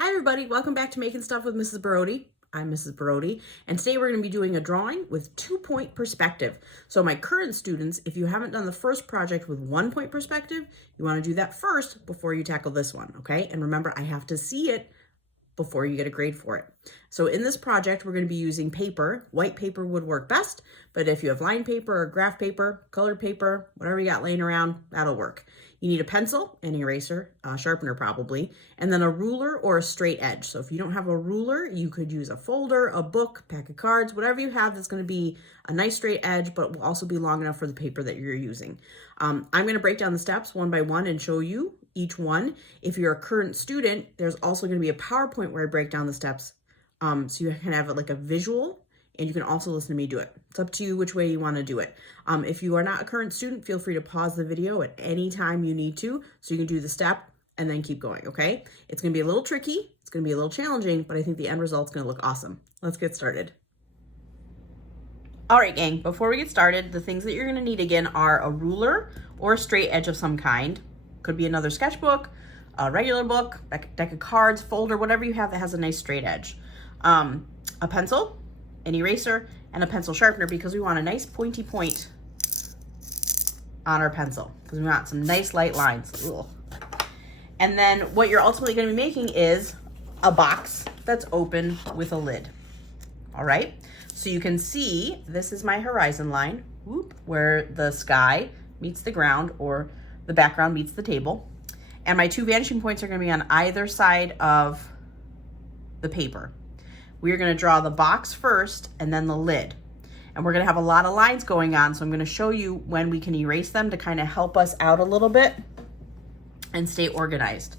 Hi everybody, welcome back to Making Stuff with Mrs. Baroody. I'm Mrs. Baroody, and today we're going to be doing a drawing with 2-point perspective. So my current students, if you haven't done the first project with 1-point perspective, you want to do that first before you tackle this one, okay? And remember, I have to see it before you get a grade for it. So in this project, we're going to be using paper. White paper would work best, but if you have lined paper or graph paper, colored paper, whatever you got laying around, that'll work. You need a pencil, an eraser, a sharpener probably, and then a ruler or a straight edge. So if you don't have a ruler, you could use a folder, a book, pack of cards, whatever you have that's going to be a nice straight edge, but will also be long enough for the paper that you're using. I'm going to break down the steps one by one and show you each one. If you're a current student, there's also going to be a PowerPoint where I break down the steps, so you can have it like a visual, and you can also listen to me do it. It's up to you which way you want to do it. If you are not a current student, feel free to pause the video at any time you need to, so you can do the step and then keep going, okay? It's going to be a little tricky, it's going to be a little challenging, but I think the end result's going to look awesome. Let's get started. All right, gang, before we get started, the things that you're going to need again are a ruler or a straight edge of some kind. Could be another sketchbook, a regular book, a deck of cards, folder, whatever you have that has a nice straight edge. A pencil, an eraser, and a pencil sharpener, because we want a nice pointy point on our pencil, because we want some nice light lines. Ugh. And then what you're ultimately going to be making is a box that's open with a lid. All right, so you can see this is my horizon line, whoop, where the sky meets the ground, or the background meets the table. And my two vanishing points are going to be on either side of the paper. We are going to draw the box first and then the lid. And we're going to have a lot of lines going on, so I'm going to show you when we can erase them to kind of help us out a little bit and stay organized.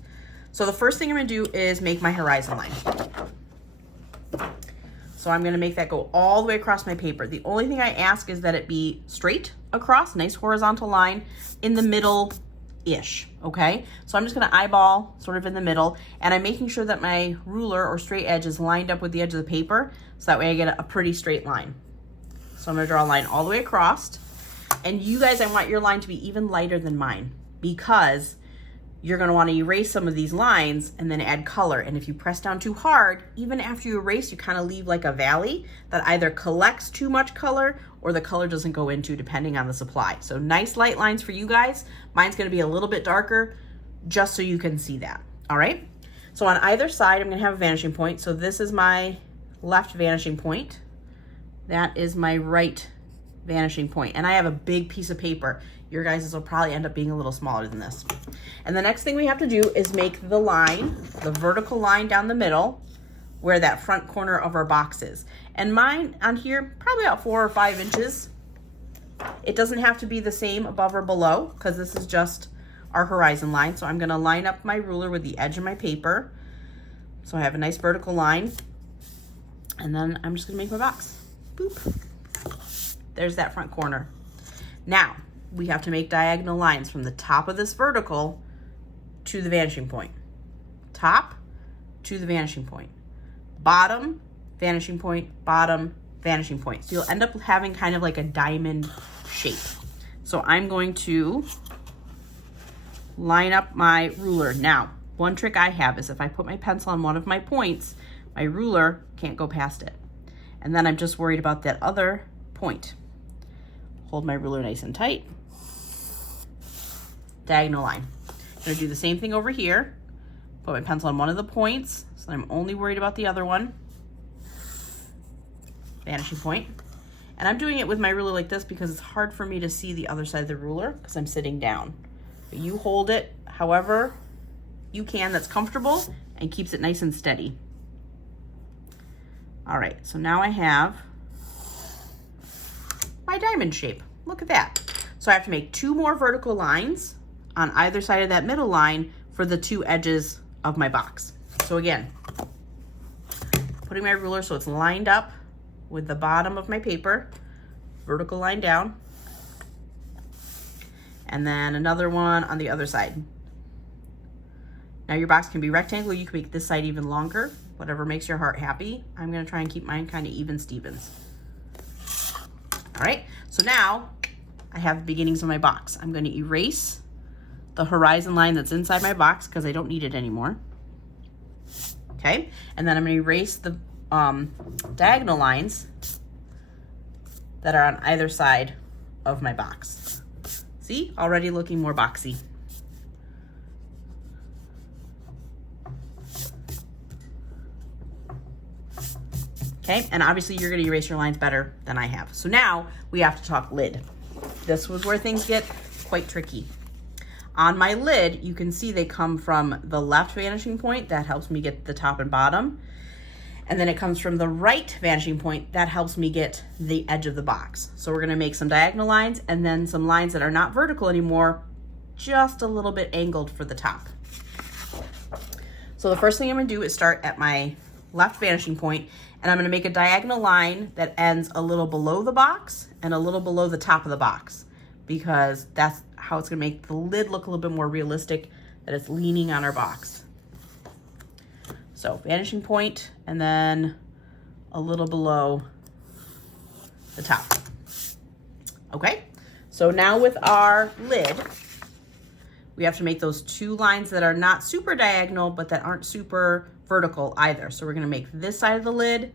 So the first thing I'm going to do is make my horizon line. So I'm going to make that go all the way across my paper. The only thing I ask is that it be straight across, nice horizontal line in the middle-ish, okay? So I'm just going to eyeball sort of in the middle, and I'm making sure that my ruler or straight edge is lined up with the edge of the paper, so that way I get a pretty straight line. So I'm going to draw a line all the way across, and you guys, I want your line to be even lighter than mine, because you're going to want to erase some of these lines and then add color. And if you press down too hard, even after you erase, you kind of leave like a valley that either collects too much color or the color doesn't go into, depending on the supply. So nice light lines for you guys. Mine's going to be a little bit darker, just so you can see that. All right. So on either side, I'm going to have a vanishing point. So this is my left vanishing point. That is my right vanishing point. And I have a big piece of paper. Your guys' will probably end up being a little smaller than this. And the next thing we have to do is make the line, the vertical line down the middle, where that front corner of our box is. And mine on here, probably about 4 or 5 inches. It doesn't have to be the same above or below, because this is just our horizon line. So I'm going to line up my ruler with the edge of my paper. So I have a nice vertical line. And then I'm just going to make my box. Boop. There's that front corner. Now, we have to make diagonal lines from the top of this vertical to the vanishing point. Top to the vanishing point. Bottom, vanishing point, bottom, vanishing point. So you'll end up having kind of like a diamond shape. So I'm going to line up my ruler. Now, one trick I have is if I put my pencil on one of my points, my ruler can't go past it. And then I'm just worried about that other point. Hold my ruler nice and tight. Diagonal line. I'm going to do the same thing over here. Put my pencil on one of the points, so I'm only worried about the other one. Vanishing point. And I'm doing it with my ruler like this because it's hard for me to see the other side of the ruler because I'm sitting down. But you hold it however you can that's comfortable and keeps it nice and steady. All right, so now I have my diamond shape. Look at that. So I have to make 2 more vertical lines on either side of that middle line for the 2 edges of my box. So again, putting my ruler so it's lined up with the bottom of my paper, vertical line down, and then another one on the other side. Now your box can be rectangular, you can make this side even longer, whatever makes your heart happy. I'm gonna try and keep mine kind of even Stevens. All right, so now I have the beginnings of my box. I'm gonna erase the horizon line that's inside my box because I don't need it anymore. Okay, and then I'm going to erase the diagonal lines that are on either side of my box. See, already looking more boxy. Okay, and obviously you're going to erase your lines better than I have. So now we have to talk lid. This was where things get quite tricky. On my lid, you can see they come from the left vanishing point. That helps me get the top and bottom. And then it comes from the right vanishing point. That helps me get the edge of the box. So we're gonna make some diagonal lines and then some lines that are not vertical anymore, just a little bit angled for the top. So the first thing I'm gonna do is start at my left vanishing point, and I'm gonna make a diagonal line that ends a little below the box and a little below the top of the box, because that's how it's gonna make the lid look a little bit more realistic, that it's leaning on our box. So vanishing point and then a little below the top. Okay, so now with our lid, we have to make those two lines that are not super diagonal, but that aren't super vertical either. So we're gonna make this side of the lid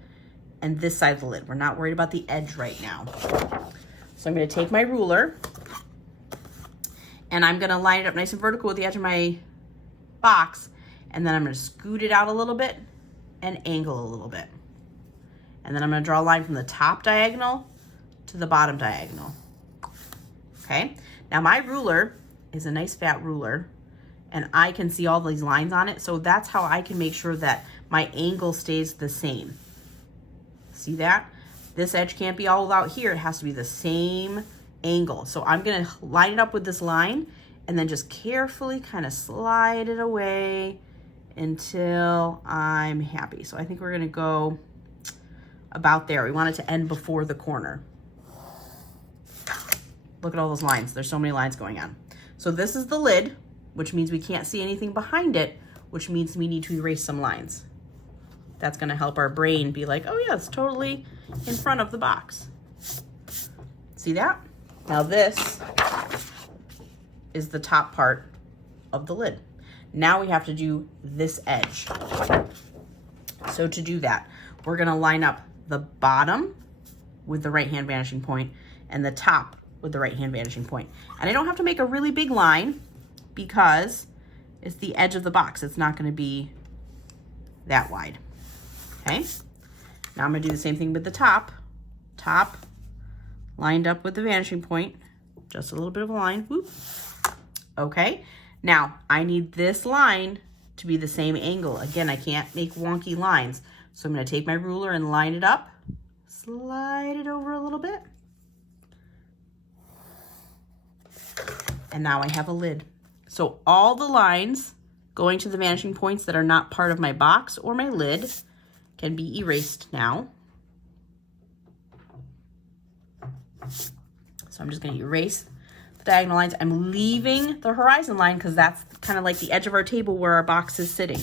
and this side of the lid. We're not worried about the edge right now. So I'm gonna take my ruler and I'm gonna line it up nice and vertical with the edge of my box, and then I'm gonna scoot it out a little bit and angle a little bit. And then I'm gonna draw a line from the top diagonal to the bottom diagonal. Okay, now my ruler is a nice fat ruler, and I can see all these lines on it, so that's how I can make sure that my angle stays the same. See that? This edge can't be all out here, it has to be the same angle. So I'm gonna line it up with this line and then just carefully kind of slide it away until I'm happy. So I think we're gonna go about there. We want it to end before the corner. Look at all those lines. There's so many lines going on. So this is the lid, which means we can't see anything behind it, which means we need to erase some lines. That's gonna help our brain be like, oh yeah, it's totally in front of the box. See that? Now this is the top part of the lid. Now we have to do this edge. So to do that, we're gonna line up the bottom with the right-hand vanishing point and the top with the right-hand vanishing point. And I don't have to make a really big line because it's the edge of the box. It's not gonna be that wide, okay? Now I'm gonna do the same thing with the top. Top lined up with the vanishing point, just a little bit of a line, whoop. Okay, now I need this line to be the same angle. Again, I can't make wonky lines. So I'm gonna take my ruler and line it up, slide it over a little bit. And now I have a lid. So all the lines going to the vanishing points that are not part of my box or my lid can be erased now. So I'm just gonna erase the diagonal lines. I'm leaving the horizon line because that's kind of like the edge of our table where our box is sitting.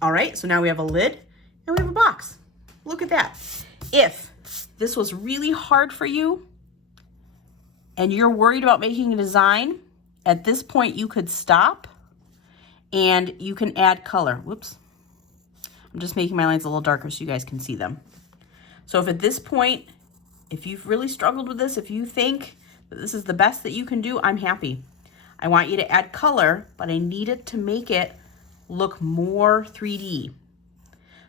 All right, so now we have a lid and we have a box. Look at that. If this was really hard for you and you're worried about making a design, at this point you could stop and you can add color. Whoops. I'm just making my lines a little darker so you guys can see them. So if at this point, if you've really struggled with this, if you think that this is the best that you can do, I'm happy. I want you to add color, but I need it to make it look more 3D.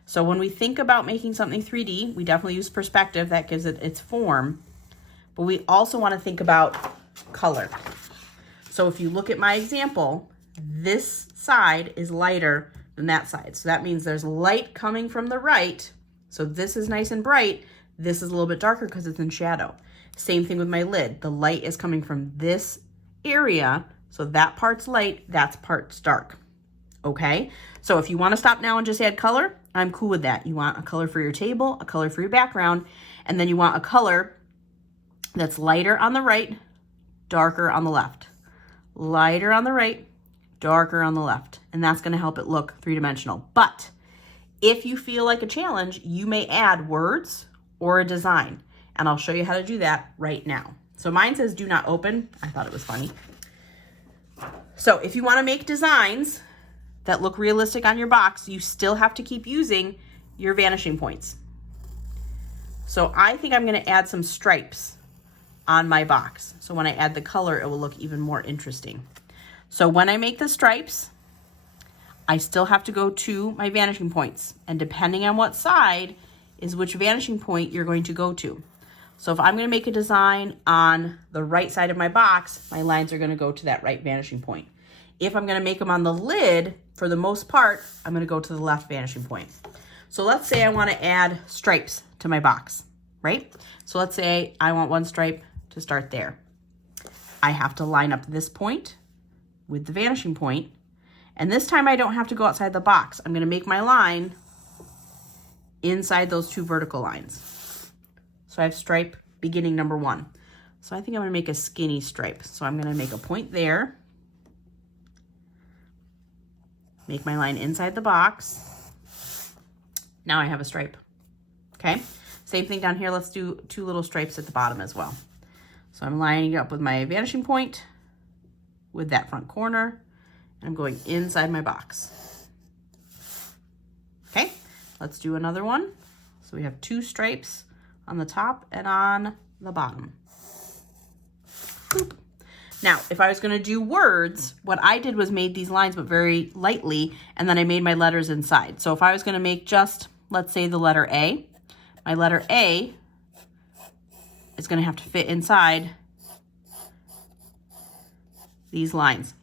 So when we think about making something 3D, we definitely use perspective. That gives it its form. But we also want to think about color. So if you look at my example, this side is lighter than that side. So that means there's light coming from the right. So this is nice and bright. This is a little bit darker because it's in shadow. Same thing with my lid. The light is coming from this area. So that part's light, that part's dark. Okay? So if you want to stop now and just add color, I'm cool with that. You want a color for your table, a color for your background, and then you want a color that's lighter on the right, darker on the left. Lighter on the right, darker on the left. And that's going to help it look three-dimensional. But if you feel like a challenge, you may add words or a design. And I'll show you how to do that right now. So mine says do not open. I thought it was funny. So if you want to make designs, that look realistic on your box, you still have to keep using your vanishing points. So I think I'm going to add some stripes on my box. So when I add the color, it will look even more interesting. So when I make the stripes, I still have to go to my vanishing points. And depending on what side is which vanishing point you're going to go to. So if I'm going to make a design on the right side of my box, my lines are going to go to that right vanishing point. If I'm going to make them on the lid, for the most part, I'm going to go to the left vanishing point. So let's say I want to add stripes to my box, right? So let's say I want one stripe to start there. I have to line up this point with the vanishing point, and this time I don't have to go outside the box. I'm going to make my line inside those two vertical lines. So I have stripe beginning number 1. So I think I'm going to make a skinny stripe. So I'm going to make a point there, make my line inside the box. Now I have a stripe. Okay, same thing down here. Let's do 2 little stripes at the bottom as well. So I'm lining it up with my vanishing point with that front corner, and I'm going inside my box. Okay, let's do another one. So we have 2 stripes on the top and on the bottom. Boop. Now, if I was going to do words, what I did was made these lines, but very lightly, and then I made my letters inside. So if I was going to make just, let's say, the letter A, my letter A is going to have to fit inside these lines.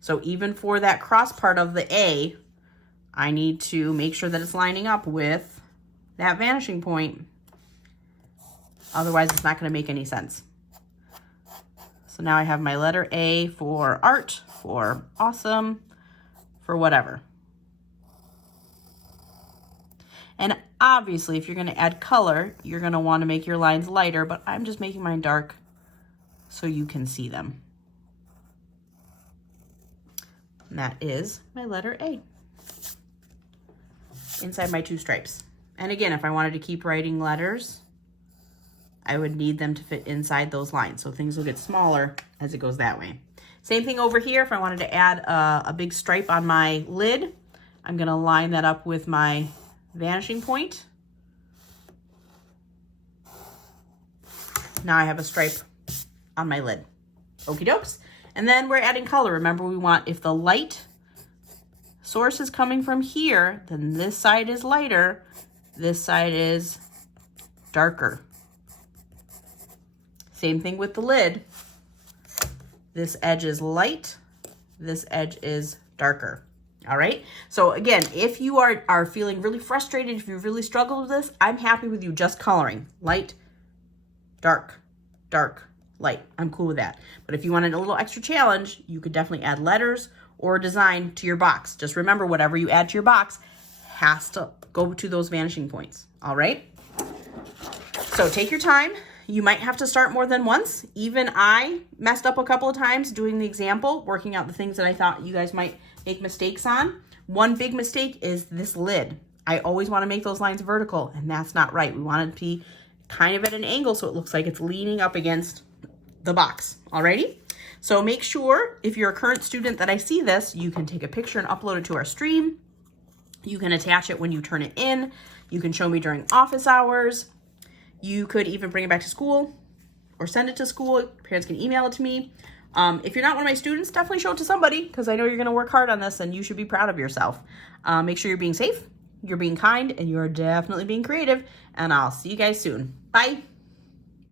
So even for that cross part of the A, I need to make sure that it's lining up with that vanishing point. Otherwise, it's not going to make any sense. So now I have my letter A for art, for awesome, for whatever. And obviously, if you're going to add color, you're going to want to make your lines lighter, but I'm just making mine dark so you can see them. And that is my letter A inside my 2 stripes. And again, if I wanted to keep writing letters, I would need them to fit inside those lines. So things will get smaller as it goes that way. Same thing over here. If I wanted to add a big stripe on my lid, I'm going to line that up with my vanishing point. Now I have a stripe on my lid. Okie dokes. And then we're adding color. Remember, we want, if the light source is coming from here, then this side is lighter, this side is darker. Same thing with the lid. This edge is light, this edge is darker. All right. So again, if you are feeling really frustrated, if you really struggled with this, I'm happy with you just coloring light, dark, dark, light. I'm cool with that. But if you wanted a little extra challenge, you could definitely add letters or a design to your box. Just remember, whatever you add to your box has to go to those vanishing points. All right. So take your time. You might have to start more than once. Even I messed up a couple of times doing the example, working out the things that I thought you guys might make mistakes on. One big mistake is this lid. I always want to make those lines vertical, and that's not right. We want it to be kind of at an angle so it looks like it's leaning up against the box. Alrighty? So make sure, if you're a current student that I see this, you can take a picture and upload it to our stream. You can attach it when you turn it in. You can show me during office hours. You could even bring it back to school or send it to school. Parents can email it to me. If you're not one of my students, definitely show it to somebody, because I know you're going to work hard on this and you should be proud of yourself. Make sure you're being safe, you're being kind, and you're definitely being creative. And I'll see you guys soon. Bye.